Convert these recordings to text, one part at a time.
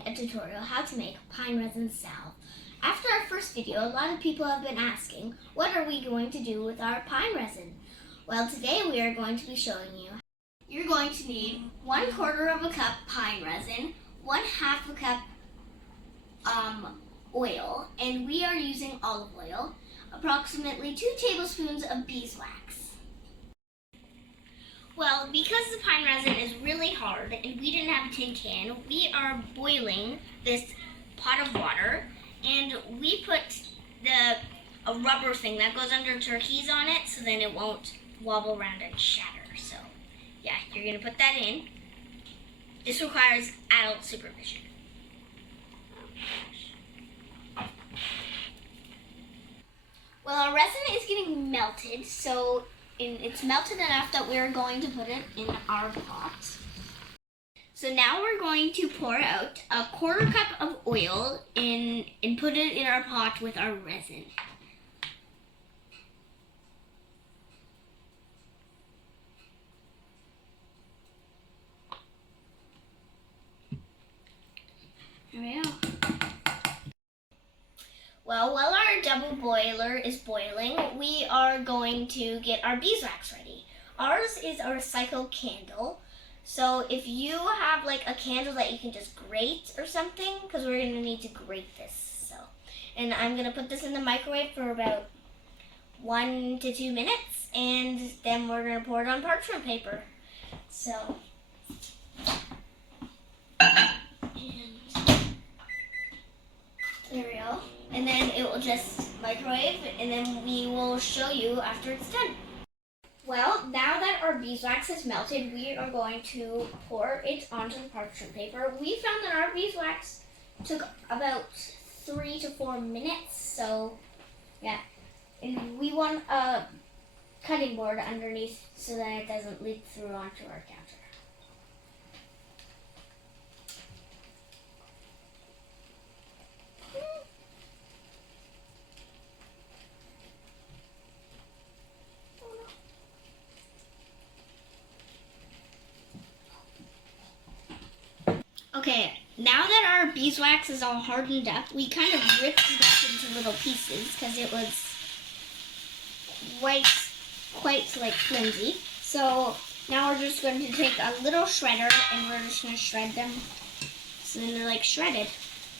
doing a tutorial how to make pine resin salve. After our first video, a lot of people have been asking, what are we going to do with our pine resin? Well, today we are going to be showing you. You're going to need 1/4 of a cup pine resin, 1/2 cup oil, and we are using olive oil, approximately 2 tablespoons of beeswax. Well, because the pine resin is really hard and we didn't have a tin can, we are boiling this pot of water, and we put a rubber thing that goes under turkeys on it so then it won't wobble around and shatter. So yeah, you're going to put that in. This requires adult supervision. Well, our resin is getting melted, so it's melted enough that we're going to put it in our pot. So now we're going to pour out 1/4 cup of oil and put it in our pot with our resin. There we go. Well, while our double boiler is boiling, we are going to get our beeswax ready. Ours is a recycled candle. So if you have like a candle that you can just grate or something, because we're going to need to grate this. And I'm going to put this in the microwave for about 1 to 2 minutes, and then we're going to pour it on parchment paper. So, there we go. And then it will just microwave, and then we will show you after it's done. Well, now that our beeswax is melted, we are going to pour it onto the parchment paper. We found that our beeswax took about 3 to 4 minutes, so yeah. And we want a cutting board underneath so that it doesn't leak through onto our counter. Okay, now that our beeswax is all hardened up, we kind of ripped it up into little pieces because it was quite like flimsy. So now we're just going to take a little shredder and we're just going to shred them so then they're like shredded.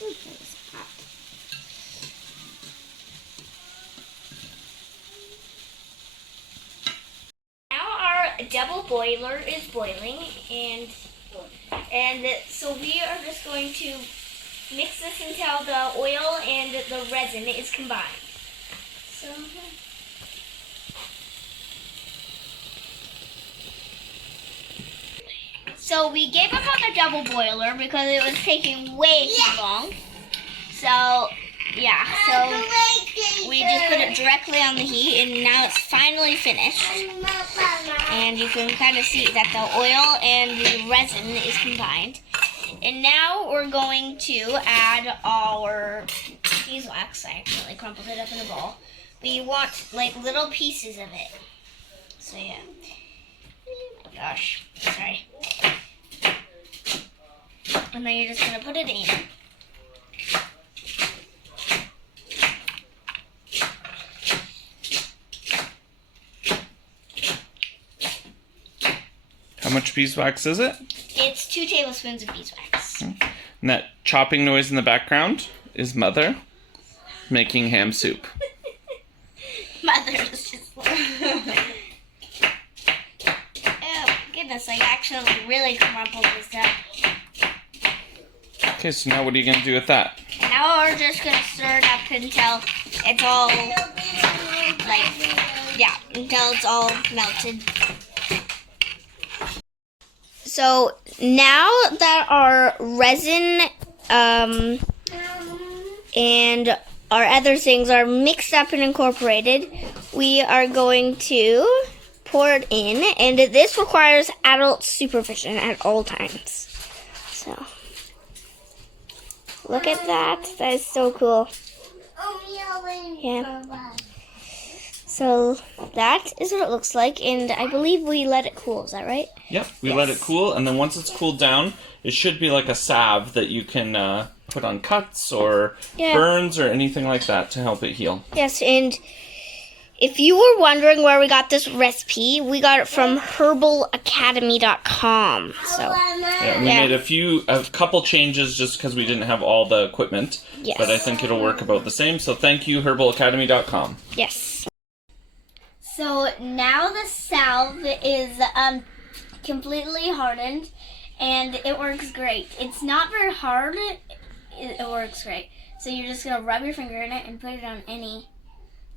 Ooh, that was hot. Now our double boiler is boiling, and so we are just going to mix this until the oil and the resin is combined. So we gave up on the double boiler because it was taking way too long. So yeah, so we just put it directly on the heat, and now it's finally finished. And you can kind of see that the oil and the resin is combined. And now we're going to add our beeswax. I accidentally crumpled it up in a ball. But you want like little pieces of it. So yeah. Oh gosh, sorry. And then you're just going to put it in. How much beeswax is it? It's 2 tablespoons of beeswax. And that chopping noise in the background is Mother making ham soup. Mother's just oh goodness, I actually really crumpled this up. Okay, so now what are you going to do with that? Now we're just going to stir it up until it's all until it's all melted. So now that our resin and our other things are mixed up and incorporated, we are going to pour it in, and this requires adult supervision at all times. So look at that. That is so cool. Yeah. So that is what it looks like, and I believe we let it cool. Is that right? Yep, we Yes. let it cool, and then once it's cooled down, it should be like a salve that you can put on cuts or burns or anything like that to help it heal. Yes, and if you were wondering where we got this recipe, we got it from herbalacademy.com. So Yeah, we made a couple changes just because we didn't have all the equipment, yes. But I think it'll work about the same. So thank you, herbalacademy.com. Yes. So now the salve is completely hardened, and it works great. It's not very hard. It works great. So you're just gonna rub your finger in it and put it on any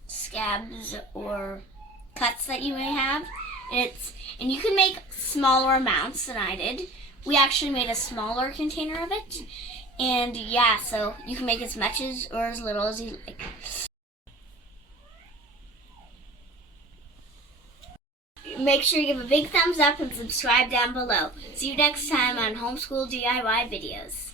scabs or cuts that you may have. And you can make smaller amounts than I did. We actually made a smaller container of it, and yeah, so you can make as much as or as little as you like. Make sure you give a big thumbs up and subscribe down below. See you next time on Homeschool DIY videos.